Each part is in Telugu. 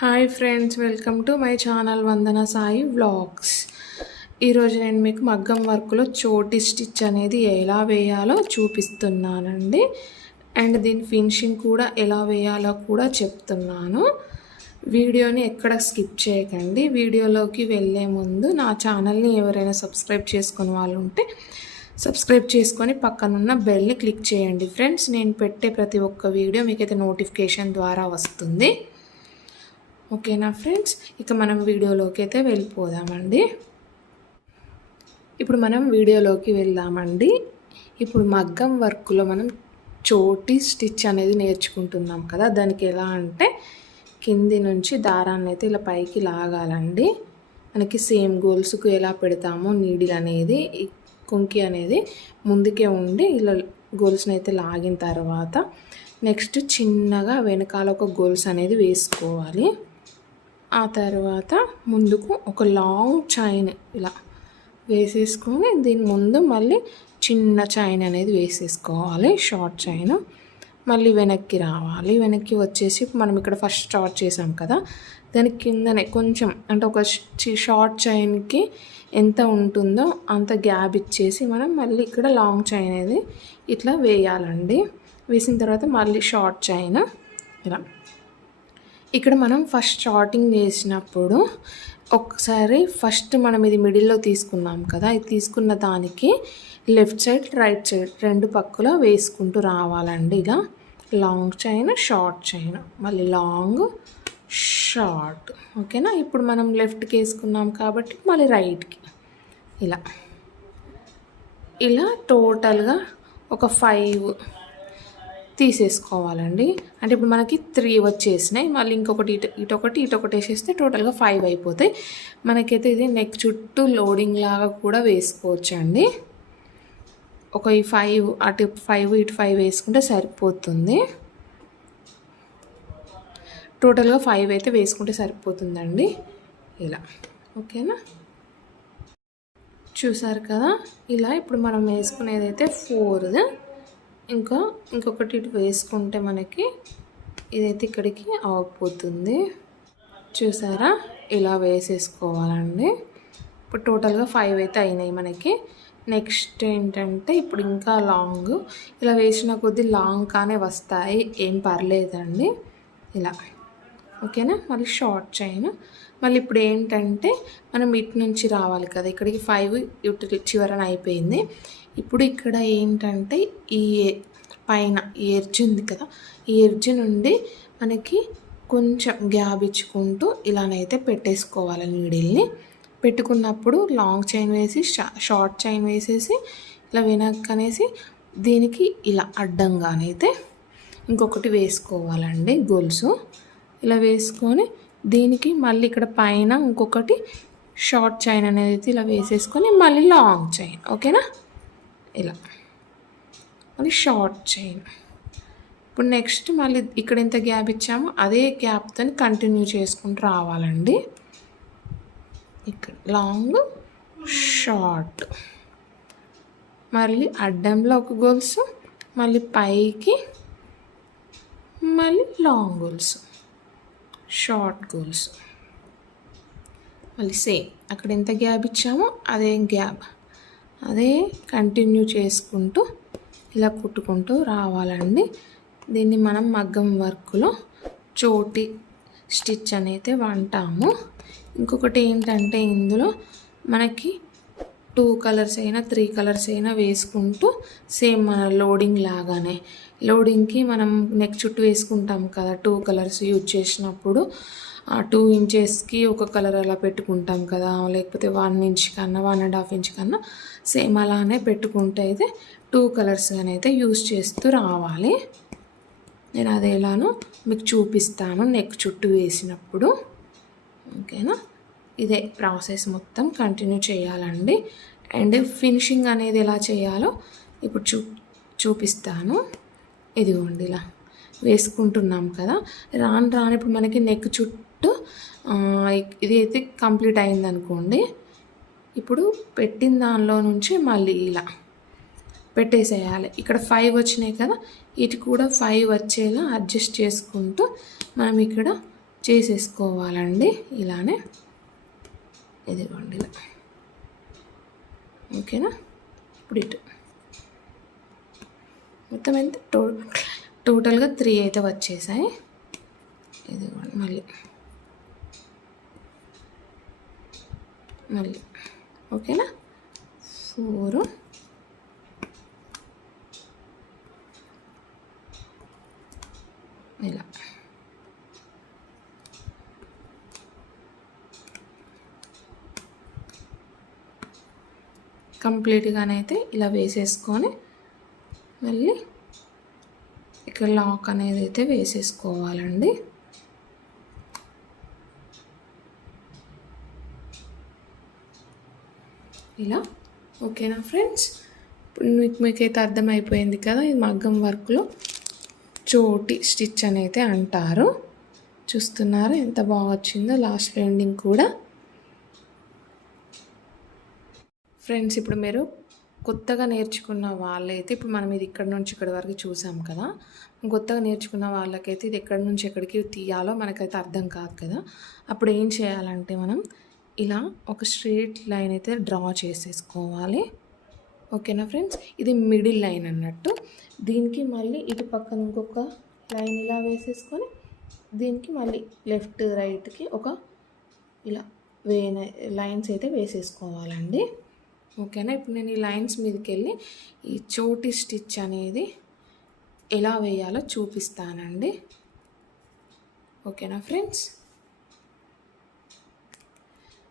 Hi friends, welcome to my channel Vandana Sai vlogs. ఈరోజు నేను మీకు మగ్గం వర్క్లో చోటీ స్టిచ్ అనేది ఎలా వేయాలో చూపిస్తున్నానండి. అండ్ దీని ఫినిషింగ్ కూడా ఎలా వేయాలో కూడా చెప్తున్నాను. వీడియోని ఎక్కడ స్కిప్ చేయకండి. వీడియోలోకి వెళ్ళే ముందు నా ఛానల్ని ఎవరైనా సబ్స్క్రైబ్ చేసుకుని వాళ్ళు ఉంటే సబ్స్క్రైబ్ చేసుకొని పక్కనున్న బెల్ని క్లిక్ చేయండి. ఫ్రెండ్స్, నేను పెట్టే ప్రతి ఒక్క వీడియో మీకైతే నోటిఫికేషన్ ద్వారా వస్తుంది. ఓకేనా ఫ్రెండ్స్, ఇక మనం వీడియోలోకి అయితే వెళ్ళిపోదామండి. ఇప్పుడు మనం వీడియోలోకి వెళ్దామండి. ఇప్పుడు మగ్గం వర్క్లో మనం చోటీ స్టిచ్ అనేది నేర్చుకుంటున్నాం కదా. దానికి ఎలా అంటే కింది నుంచి దారాన్ని అయితే ఇలా పైకి లాగాలండి. మనకి సేమ్ గోల్స్కు ఎలా పెడతామో నీడిల్ అనేది కొంకి అనేది ముందుకే ఉండి ఇలా గోల్స్ని అయితే లాగిన తర్వాత నెక్స్ట్ చిన్నగా వెనకాల ఒక గోల్స్ అనేది వేసుకోవాలి. ఆ తర్వాత ముందుకు ఒక లాంగ్ చైన్ ఇలా వేసేసుకొని దీని ముందు మళ్ళీ చిన్న చైన్ అనేది వేసేసుకోవాలి, షార్ట్ చైన్. మళ్ళీ వెనక్కి రావాలి. వెనక్కి వచ్చేసి మనం ఇక్కడ ఫస్ట్ స్టార్ట్ చేసాం కదా, దాని కిందనే కొంచెం అంటే ఒక షార్ట్ చైన్కి ఎంత ఉంటుందో అంత గ్యాప్ ఇచ్చేసి మనం మళ్ళీ ఇక్కడ లాంగ్ చైన్ అనేది ఇట్లా వేయాలండి. వేసిన తర్వాత మళ్ళీ షార్ట్ చైన్ ఇలా. ఇక్కడ మనం ఫస్ట్ స్టార్టింగ్ చేసినప్పుడు ఒకసారి ఫస్ట్ మనం ఇది మిడిల్లో తీసుకున్నాం కదా, ఇది తీసుకున్న దానికి లెఫ్ట్ సైడ్ రైట్ సైడ్ రెండు పక్కల వేసుకుంటూ రావాలండి. ఇలా లాంగ్ చైన్, షార్ట్ చైన్, మళ్ళీ లాంగ్, షార్ట్. ఓకేనా. ఇప్పుడు మనం లెఫ్ట్కి వేసుకున్నాం కాబట్టి మళ్ళీ రైట్కి ఇలా ఇలా టోటల్గా ఒక 5 తీసేసుకోవాలండి. అంటే ఇప్పుడు మనకి 3 వచ్చేసినాయి. మళ్ళీ ఇంకొకటి ఇటొకటి వేసేస్తే టోటల్గా 5 అయిపోతాయి. మనకైతే ఇది నెక్ చుట్టూ లోడింగ్ లాగా కూడా వేసుకోవచ్చండి. ఒక ఈ 5 అటు 5 ఇటు 5 వేసుకుంటే సరిపోతుంది. టోటల్గా 5 అయితే వేసుకుంటే సరిపోతుందండి ఇలా. ఓకేనా, చూసారు కదా. ఇలా ఇప్పుడు మనం వేసుకునేది అయితే 4. ఇంకొకటి ఇటు వేసుకుంటే మనకి ఇదైతే ఇక్కడికి అయిపోతుంది. చూసారా, ఇలా వేసేసుకోవాలండి. ఇప్పుడు టోటల్గా 5 అయితే అయినాయి మనకి. నెక్స్ట్ ఏంటంటే ఇప్పుడు ఇంకా లాంగ్ ఇలా వేసిన కొద్దీ లాంగ్ కానీ వస్తాయి, ఏం పర్లేదండి ఇలా. ఓకేనా. మళ్ళీ షార్ట్ చైన్. మళ్ళీ ఇప్పుడు ఏంటంటే మనం ఇటు నుంచి రావాలి కదా, ఇక్కడికి 5 ఇటు చివరన అయిపోయింది. ఇప్పుడు ఇక్కడ ఏంటంటే ఈ పైన ఈ ఎడ్జ్ ఉంది కదా, ఈ ఎడ్జ్ నుండి మనకి కొంచెం గ్యాప్ ఇచ్చుకుంటూ ఇలానైతే పెట్టేసుకోవాలి నీడిల్ని. పెట్టుకున్నప్పుడు లాంగ్ చైన్ వేసి షార్ట్ చైన్ వేసేసి ఇలా వెనక్కనేసి దీనికి ఇలా అడ్డంగానైతే ఇంకొకటి వేసుకోవాలండి గొలుసు. ఇలా వేసుకొని దీనికి మళ్ళీ ఇక్కడ పైన ఇంకొకటి షార్ట్ చైన్ అనేది ఇలా వేసేసుకొని మళ్ళీ లాంగ్ చైన్. ఓకేనా, ఇలా మళ్ళీ షార్ట్ చైన్. ఇప్పుడు నెక్స్ట్ మళ్ళీ ఇక్కడ ఎంత గ్యాప్ ఇచ్చామో అదే గ్యాప్తో కంటిన్యూ చేసుకుంటూ రావాలండి. ఇక్కడ లాంగ్, షార్ట్, మళ్ళీ అడ్డంలో ఒక గొలుసు, మళ్ళీ పైకి మళ్ళీ లాంగ్ గొలుసు, షార్ట్ గోల్స్. మళ్ళీ సేమ్ అక్కడ ఎంత గ్యాప్ ఇచ్చామో అదే గ్యాప్ అదే కంటిన్యూ చేసుకుంటూ ఇలా కుట్టుకుంటూ రావాలండి. దీన్ని మనం మగ్గం వర్క్లో చోటీ స్టిచ్ అనేది అంటాము. ఇంకొకటి ఏంటంటే ఇందులో మనకి 2 కలర్స్ అయినా 3 కలర్స్ అయినా వేసుకుంటూ సేమ్ మన లోడింగ్ లాగానే, లోడింగ్కి మనం నెక్ చుట్టూ వేసుకుంటాం కదా 2 కలర్స్ యూజ్ చేసినప్పుడు, ఆ 2 ఇంచెస్కి ఒక కలర్ అలా పెట్టుకుంటాం కదా, లేకపోతే 1 ఇంచ్ కన్నా 1.5 ఇంచ్ కన్నా సేమ్ అలానే పెట్టుకుంటే అయితే 2 కలర్స్ అయితే యూజ్ చేస్తూ రావాలి. నేను అది ఎలానో మీకు చూపిస్తాను నెక్ చుట్టూ వేసినప్పుడు. ఓకేనా, ఇదే ప్రాసెస్ మొత్తం కంటిన్యూ చేయాలండి. అండ్ ఫినిషింగ్ అనేది ఎలా చేయాలో ఇప్పుడు చూపిస్తాను. ఇదిగోండి, ఇలా వేసుకుంటున్నాం కదా. రాను ఇప్పుడు మనకి నెక్ చుట్టూ ఇది అయితే కంప్లీట్ అయిందనుకోండి. ఇప్పుడు పెట్టిన దానిలో నుంచి మళ్ళీ ఇలా పెట్టేసేయాలి. ఇక్కడ 5 వచ్చినాయి కదా, ఇటు కూడా 5 వచ్చేలా అడ్జస్ట్ చేసుకుంటూ మనం ఇక్కడ చేసేసుకోవాలండి. ఇలానే ఇదిగోండి ఇలా. ఓకేనా? ఇప్పుడు ఇటు మొత్తం ఎంత టోటల్గా 3 అయితే వచ్చేసాయి. ఇదిగోండి మళ్ళీ ఓకేనా? 4 ఇలా కంప్లీట్గానైతే ఇలా వేసేసుకొని మళ్ళీ ఇక్కడ లాక్ అనేది అయితే వేసేసుకోవాలండి. ఇలా. ఓకేనా ఫ్రెండ్స్? ఇప్పుడు మీకైతే అర్థమైపోయింది కదా, ఇది మగ్గం వర్క్లో చోటి స్టిచ్ అనేది అంటారు. చూస్తున్నారా ఎంత బాగా వచ్చిందో లాస్ట్ ఎండింగ్ కూడా. ఫ్రెండ్స్, ఇప్పుడు మీరు కొత్తగా నేర్చుకున్న వాళ్ళైతే, ఇప్పుడు మనం ఇది ఇక్కడ నుంచి ఇక్కడ వరకు చూసాం కదా, కొత్తగా నేర్చుకున్న వాళ్ళకైతే ఇది ఎక్కడి నుంచి ఎక్కడికి తీయాలో మనకైతే అర్థం కాదు కదా. అప్పుడు ఏం చేయాలంటే మనం ఇలా ఒక స్ట్రెయిట్ లైన్ అయితే డ్రా చేసేసుకోవాలి. ఓకేనా ఫ్రెండ్స్? ఇది మిడిల్ లైన్ అన్నట్టు. దీనికి మళ్ళీ ఇటు పక్కన ఇంకొక లైన్ ఇలా వేసేసుకొని దీనికి మళ్ళీ లెఫ్ట్ రైట్కి ఒక ఇలా లైన్స్ అయితే వేసేసుకోవాలండి. ఓకేనా? ఇప్పుడు నేను ఈ లైన్స్ మీదకి వెళ్ళి ఈ చోటి స్టిచ్ అనేది ఎలా వేయాలో చూపిస్తానండి. ఓకేనా ఫ్రెండ్స్?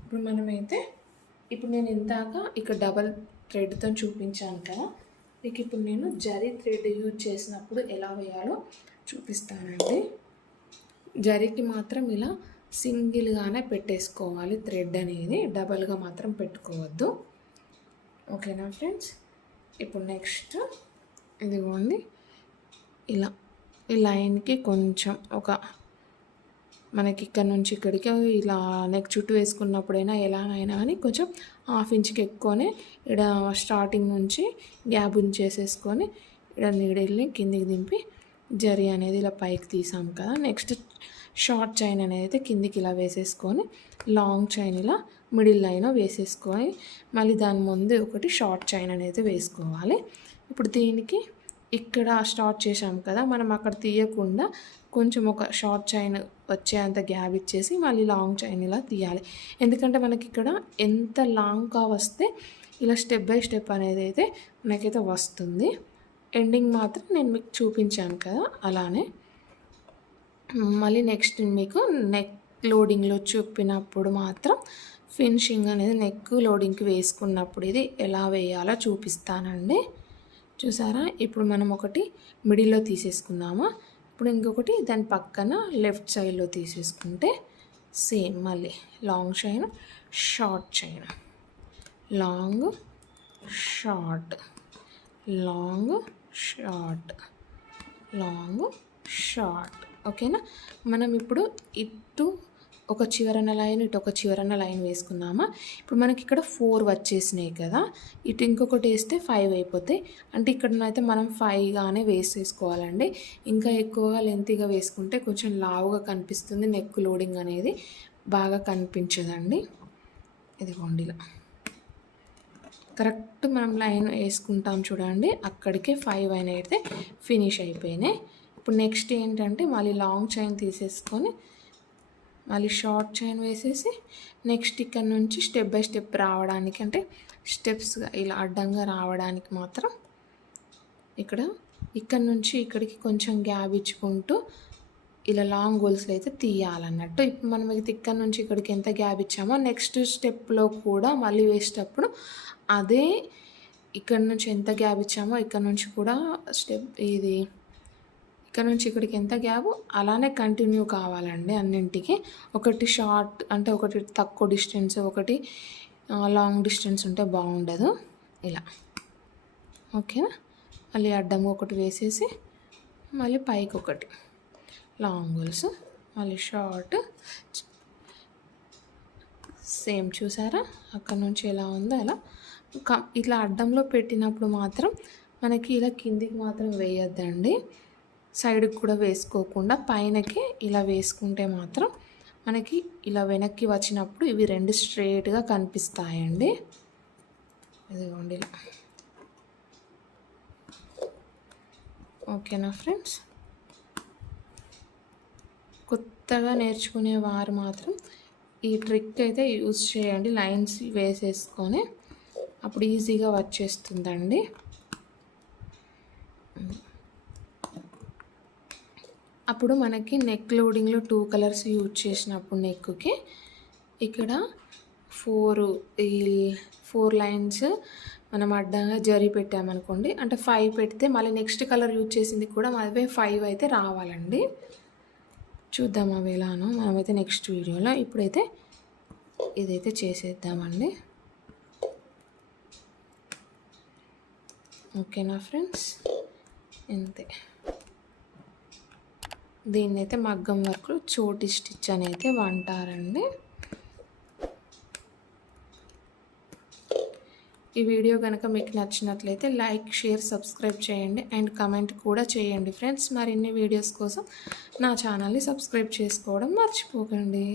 ఇప్పుడు మనమైతే ఇప్పుడు నేను ఇందాక ఇక్కడ డబల్ థ్రెడ్తో చూపించాను కదా, మీకు ఇప్పుడు నేను జరీ థ్రెడ్ యూజ్ చేసినప్పుడు ఎలా వేయాలో చూపిస్తానండి. జరీకి మాత్రం ఇలా సింగిల్గానే పెట్టేసుకోవాలి థ్రెడ్ అనేది, డబల్గా మాత్రం పెట్టుకోవద్దు. ఓకేనా ఫ్రెండ్స్? ఇప్పుడు నెక్స్ట్ ఇదిగోండి ఇలా ఈ లైన్కి కొంచెం ఒక మనకి ఇక్కడ నుంచి ఇక్కడికి ఇలా నెక్ చుట్టూ వేసుకున్నప్పుడైనా ఎలానైనా కానీ కొంచెం 1/2 ఇంచ్కి ఎక్కువనే ఇక్కడ స్టార్టింగ్ నుంచి గ్యాప్ ఉంచేసేసుకొని ఇక్కడ నీడిల్ని కిందికి దింపి జరీ అనేది ఇలా పైకి తీసాం కదా. నెక్స్ట్ షార్ట్ చైన్ అనేది అయితే కిందికి ఇలా వేసేసుకొని లాంగ్ చైన్ ఇలా మిడిల్ లైన్ వేసేసుకొని మళ్ళీ దాని ముందు ఒకటి షార్ట్ చైన్ అనేది వేసుకోవాలి. ఇప్పుడు దీనికి ఇక్కడ స్టార్ట్ చేసాం కదా, మనం అక్కడ తీయకుండా కొంచెం ఒక షార్ట్ చైన్ వచ్చేంత గ్యాప్ ఇచ్చేసి మళ్ళీ లాంగ్ చైన్ ఇలా తీయాలి. ఎందుకంటే మనకి ఇక్కడ ఎంత లాంగ్గా వస్తే ఇలా స్టెప్ బై స్టెప్ అనేది అయితే మనకైతే వస్తుంది. ఎండింగ్ మాత్రం నేను మీకు చూపించాను కదా అలానే. మళ్ళీ నెక్స్ట్ మీకు నెక్ లోడింగ్లో చూపినప్పుడు మాత్రం ఫినిషింగ్ అనేది నెక్ లోడింగ్కి వేసుకున్నప్పుడు ఇది ఎలా వేయాలో చూపిస్తానండి. చూసారా? ఇప్పుడు మనం ఒకటి మిడిల్లో తీసేసుకుందామా, ఇప్పుడు ఇంకొకటి దాని పక్కన లెఫ్ట్ సైడ్లో తీసేసుకుంటే సేమ్ మళ్ళీ long chain short chain, long short, long short, long short. ఓకేనా? మనం ఇప్పుడు ఇటు ఒక చివరన లైన్ ఇటు ఒక చివరన లైన్ వేసుకున్నామా. ఇప్పుడు మనకి ఇక్కడ 4 వచ్చేసినాయి కదా, ఇటు ఇంకొకటి వేస్తే 5 అయిపోతాయి. అంటే ఇక్కడనైతే మనం 5గానే వేసేసుకోవాలండి. ఇంకా ఎక్కువగా లెంతీగా వేసుకుంటే కొంచెం లావుగా కనిపిస్తుంది, నెక్ లోడింగ్ అనేది బాగా కనిపించదండి. ఇదిగోండి ఇలా కరెక్ట్ మనం లైన్ వేసుకుంటాం చూడండి, అక్కడికే 5 అయినా అయితే ఫినిష్ అయిపోయినాయి. ఇప్పుడు నెక్స్ట్ ఏంటంటే మళ్ళీ లాంగ్ చైన్ తీసేసుకొని మళ్ళీ షార్ట్ చైన్ వేసేసి నెక్స్ట్ ఇక్కడ నుంచి స్టెప్ బై స్టెప్ రావడానికి, అంటే స్టెప్స్గా ఇలా అడ్డంగా రావడానికి మాత్రం ఇక్కడ నుంచి ఇక్కడికి కొంచెం గ్యాప్ ఇచ్చుకుంటూ ఇలా లాంగ్ గోల్స్లో అయితే తీయాలన్నట్టు. ఇప్పుడు మనం ఇక్కడ నుంచి ఇక్కడికి ఎంత గ్యాప్ ఇచ్చామో నెక్స్ట్ స్టెప్లో కూడా మళ్ళీ వేసేటప్పుడు అదే ఇక్కడ నుంచి ఎంత గ్యాప్ ఇచ్చామో ఇక్కడ నుంచి కూడా స్టెప్ ఇది ఇక్కడ నుంచి ఇక్కడికి ఎంత గ్యాప్ అలానే కంటిన్యూ కావాలండి అన్నింటికి. ఒకటి షార్ట్ అంటే ఒకటి తక్కువ డిస్టెన్స్, ఒకటి లాంగ్ డిస్టెన్స్ ఉంటే బాగుండదు. ఇలా ఓకేనా? మళ్ళీ అడ్డంగా ఒకటి వేసేసి మళ్ళీ పైకి ఒకటి లాంగ్ గోల్స్, మళ్ళీ షార్ట్ సేమ్. చూసారా అక్కడ నుంచి ఎలా ఉందో అలా ఇట్లా అడ్డంలో పెట్టినప్పుడు మాత్రం మనకి ఇలా కిందికి మాత్రం వేయొద్దండి, సైడ్కి కూడా వేసుకోకుండా పైనకి ఇలా వేసుకుంటే మాత్రం మనకి ఇలా వెనక్కి వచ్చినప్పుడు ఇవి రెండు స్ట్రైట్గా కనిపిస్తాయండి. ఇదిగోండి ఇలా. ఓకేనా ఫ్రెండ్స్? కొత్తగా నేర్చుకునే వారు మాత్రం ఈ ట్రిక్ అయితే యూజ్ చేయండి. లైన్స్ వేసేసుకొని అప్పుడు ఈజీగా వచ్చేస్తుందండి. అప్పుడు మనకి నెక్ లోడింగ్లో 2 కలర్స్ యూజ్ చేసినప్పుడు నెక్కి ఇక్కడ 4 లైన్స్ మనం అడ్డంగా జరి పెట్టామనుకోండి, అంటే 5 పెడితే మళ్ళీ నెక్స్ట్ కలర్ యూజ్ చేసింది కూడా అవే 5 అయితే రావాలండి. చూద్దాం అవి ఎలానో మనమైతే నెక్స్ట్ వీడియోలో. ఇప్పుడైతే ఇదైతే చేసేద్దామండి. ఓకేనా ఫ్రెండ్స్? అంతే. దీన్నైతే మగ్గం వర్క్లో చోటీ స్టిచ్ అని అయితే అంటారండి. ఈ వీడియో కనుక మీకు నచ్చినట్లయితే లైక్, షేర్, సబ్స్క్రైబ్ చేయండి అండ్ కమెంట్ కూడా చేయండి ఫ్రెండ్స్. మరిన్ని వీడియోస్ కోసం నా ఛానల్ని సబ్స్క్రైబ్ చేసుకోవడం మర్చిపోకండి.